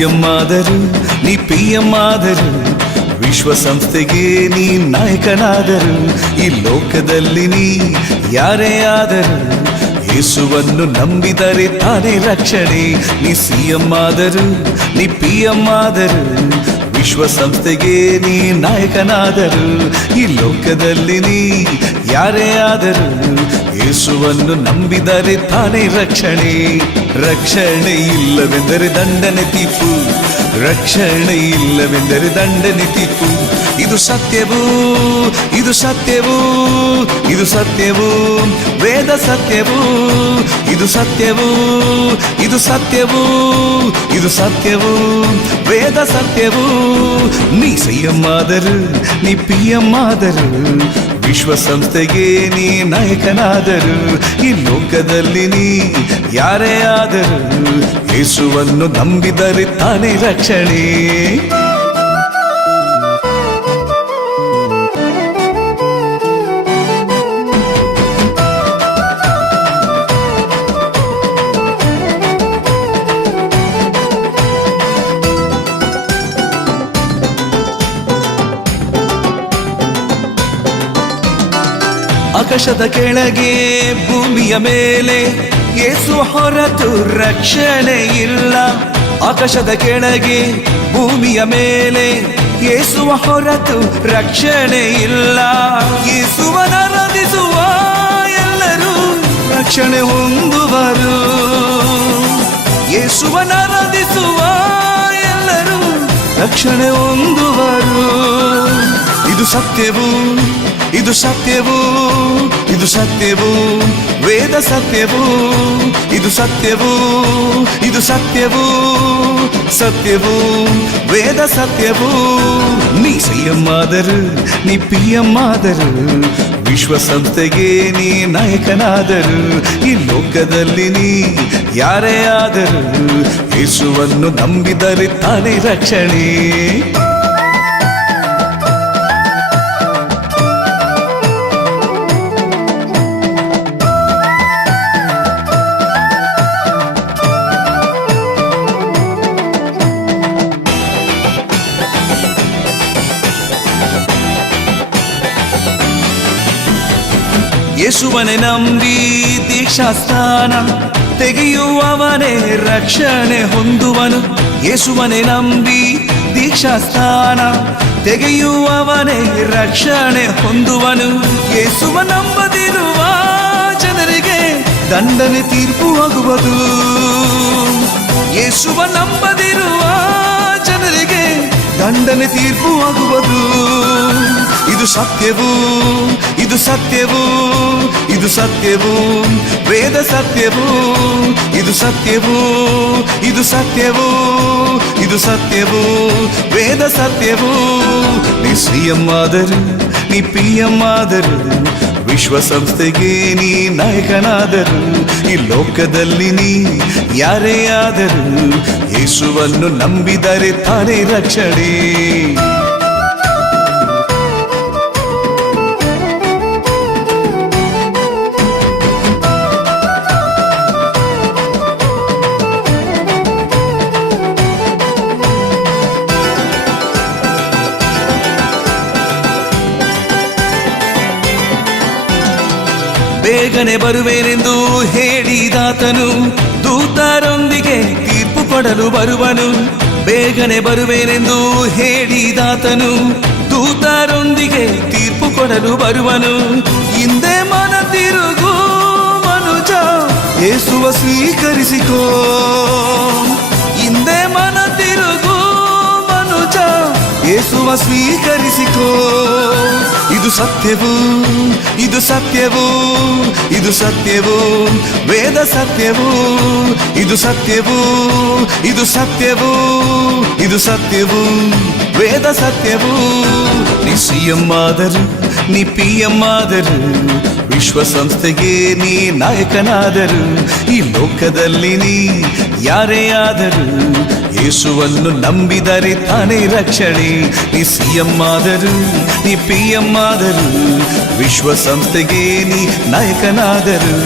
CM ಆದರು, ನೀ PM ಆದರು, ವಿಶ್ವಸಂಸ್ಥೆಗೆ ನೀ ನಾಯಕನಾದರು. ಈ ಲೋಕದಲ್ಲಿ ನೀ ಯಾರೇ ಆದರು, ಯೇಸುವನ್ನು ನಂಬಿದರೆ ತಾನೇ ರಕ್ಷಣೆ. ನೀ ಸಿಎಂ ಆದರು, ನೀ PM ಆದರು, ವಿಶ್ವಸಂಸ್ಥೆಗೆ ನೀ ನಾಯಕನಾದರು. ಈ ಲೋಕದಲ್ಲಿ ನೀ ಯಾರೇ ಆದರು, ಯೇಸುವನ್ನು ನಂಬಿದರೆ ತಾನೇ ರಕ್ಷಣೆ. ರಕ್ಷಣೆ ಇಲ್ಲವೆಂದರೆ ದಂಡನೆ ತೀರ್ಪು, ರಕ್ಷಣೆ ಇಲ್ಲವೆಂದರೆ ದಂಡನೆ ತೀರ್ಪು. ಇದು ಸತ್ಯವೂ, ಇದು ಸತ್ಯವೂ, ಇದು ಸತ್ಯವೂ, ವೇದ ಸತ್ಯವೂ. ಇದು ಸತ್ಯವೂ, ಇದು ಸತ್ಯವೂ, ಇದು ಸತ್ಯವೂ, ವೇದ ಸತ್ಯವೂ. ನೀ ಸಿಎಂ ಆದರು, ನೀ PM ಆದರು, ವಿಶ್ವಸಂಸ್ಥೆಗೆ ನೀ ನಾಯಕನಾದರು. ಈ ಲೋಕದಲ್ಲಿ ನೀ ಯಾರೇ ಆದರು, ಯೇಸುವನ್ನು ನಂಬಿದರೆ ತಾನೇ ರಕ್ಷಣೆ. ಆಕಾಶದ ಕೆಳಗೆ ಭೂಮಿಯ ಮೇಲೆ ಯೇಸು ಹೊರತು ರಕ್ಷಣೆ ಇಲ್ಲ. ಆಕಾಶದ ಕೆಳಗೆ ಭೂಮಿಯ ಮೇಲೆ ಯೇಸುವ ಹೊರತು ರಕ್ಷಣೆ ಇಲ್ಲ. ಯೇಸುವನ ಆರಾಧಿಸುವ ಎಲ್ಲರೂ ರಕ್ಷಣೆ ಹೊಂದುವರು. ಯೇಸುವನ ಆರಾಧಿಸುವ ಎಲ್ಲರೂ ರಕ್ಷಣೆ ಹೊಂದುವರು. ಇದು ಸತ್ಯವೂ, ಇದು ಸತ್ಯವೂ, ಇದು ಸತ್ಯವೂ, ವೇದ ಸತ್ಯವೂ. ಇದು ಸತ್ಯವೂ, ಇದು ಸತ್ಯವೂ, ಸತ್ಯವೂ, ವೇದ ಸತ್ಯವೂ. ನೀ ಸಿಎಂ ಆದರು, ನೀ PM ಆದರು, ವಿಶ್ವಸಂಸ್ಥೆಗೆ ನೀ ನಾಯಕನಾದರು. ಈ ಲೋಕದಲ್ಲಿ ನೀ ಯಾರೇ ಆದರು, ಯೇಸುವನ್ನು ನಂಬಿದರೆ ತಾನೇ ರಕ್ಷಣೆ. ಯೇಸುವನೆ ನಂಬಿ ದೀಕ್ಷಾಸ್ಥಾನ ತೆಗೆಯುವವನೇ ರಕ್ಷಣೆ ಹೊಂದುವನು. ಯೇಸುವನೆ ನಂಬಿ ದೀಕ್ಷಾಸ್ಥಾನ ತೆಗೆಯುವವನೇ ರಕ್ಷಣೆ ಹೊಂದುವನು. ಯೇಸುವ ನಂಬದಿರುವ ಜನರಿಗೆ ದಂಡನೆ ತೀರ್ಪು ಆಗುವುದು. ಯೇಸುವ ನಂಬದಿರುವ ಜನರಿಗೆ ದಂಡನೆ ತೀರ್ಪು ಆಗುವುದು. ಇದು ಸತ್ಯವೂ, ಇದು ಸತ್ಯವೂ, ಇದು ಸತ್ಯವೂ, ವೇದ ಸತ್ಯವೂ. ಇದು ಸತ್ಯವೂ, ಇದು ಸತ್ಯವೂ, ಇದು ಸತ್ಯವೂ, ವೇದ ಸತ್ಯವೂ. ನೀ ಸಿಎಂ ಆದರು, ನೀ PM ಆದರು, ವಿಶ್ವಸಂಸ್ಥೆಗೆ ನೀ ನಾಯಕನಾದರು. ಈ ಲೋಕದಲ್ಲಿ ನೀ ಯಾರೇ ಆದರು, ಯೇಸುವನ್ನು ನಂಬಿದರೆ ತಾನೇ ರಕ್ಷಣೆ. ಬೇಗನೆ ಬರುವೆನೆಂದು ಹೇಳಿದಾತನು ದೂತರೊಂದಿಗೆ ತೀರ್ಪು ಕೊಡಲು ಬರುವನು. ಬೇಗನೆ ಬರುವೆನೆಂದು ಹೇಳಿದಾತನು ದೂತರೊಂದಿಗೆ ತೀರ್ಪು ಕೊಡಲು ಬರುವನು. ಹಿಂದೆ ಮನ ತಿರುಗು ಮನುಜ, ಯೇಸುವ ಸ್ವೀಕರಿಸಿಕೋ. ಹಿಂದೆ ಮನ ತಿರುಗು ಮನುಜ, ಯೇಸುವ ಸ್ವೀಕರಿಸಿಕೋ. ಇದು ಸತ್ಯವೂ, ಇದು ಸತ್ಯವೂ, ಇದು ಸತ್ಯವೂ, ವೇದ ಸತ್ಯವೂ. ಇದು ಸತ್ಯವೂ, ಇದು ಸತ್ಯವೂ, ಇದು ಸತ್ಯವೂ, ವೇದ ಸತ್ಯವೂ. ನೀ ಸಿಎಂ ಆದರು, ನೀ PM ಆದರು, ವಿಶ್ವಸಂಸ್ಥೆಗೆ ನೀ ನಾಯಕನಾದರು. ಈ ಲೋಕದಲ್ಲಿ ನೀ ಯಾರೇ ಆದರು, ಯೇಸುವನ್ನು ನಂಬಿದರೆ ತಾನೇ ರಕ್ಷಣೆ. ನೀ ಸಿಎಂ ಆದರು, ನೀ PM ಆದರು, ವಿಶ್ವಸಂಸ್ಥೆಗೆ ನೀ ನಾಯಕನಾದರು.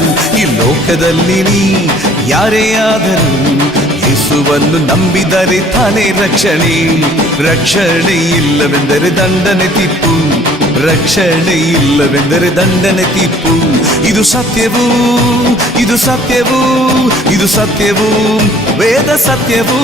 ಈ ಲೋಕದಲ್ಲಿ ನೀ ಯಾರೇ ಆದರು, ಯೇಸುವನ್ನು ನಂಬಿದರೆ ತಾನೇ ರಕ್ಷಣೆ. ರಕ್ಷಣೆ ಇಲ್ಲವೆಂದರೆ ದಂಡನೆ ತಿಪ್ಪು, ರಕ್ಷಣೆ ಇಲ್ಲವೆಂದರೆ ದಂಡನೆ ತಿಪ್ಪು. ಇದು ಸತ್ಯವು, ಇದು ಸತ್ಯವು, ಇದು ಸತ್ಯವು, ವೇದ ಸತ್ಯವು.